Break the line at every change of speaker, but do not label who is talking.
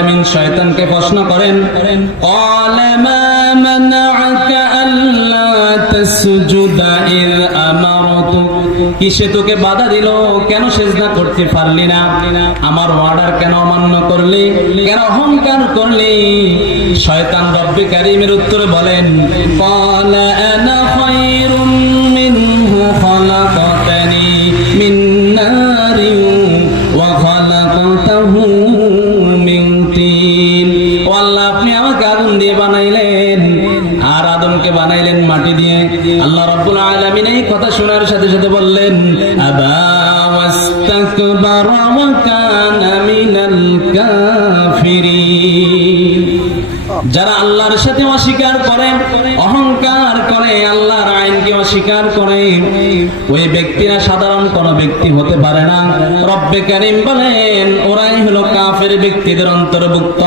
আলামিন শয়তানকে প্রশ্ন করেন কিসে তোকে বাধা দিল? কেন সেজদা করতে পারলি না? আমার অর্ডার কেন অমান্য করলি? কেন অহংকার করলি? শয়তান রব্বে কারিমের উত্তরে বলেন বানাইলেন। আর আদমকে বানাইলেন মাটি দিয়ে। আল্লাহ রাব্বুল আলামিন এই কথা শোনার সাথে সাথে বললেন যারা আল্লাহর সাথে অস্বীকার করে, অহংকার করে, আল্লাহর আইনকে অস্বীকার করে, ওই ব্যক্তিরা সাধারণ কোন ব্যক্তি হতে পারে না। রব্বে কারিম বলেন, ওরাই হলো কাফের ব্যক্তিদের অন্তর্ভুক্ত।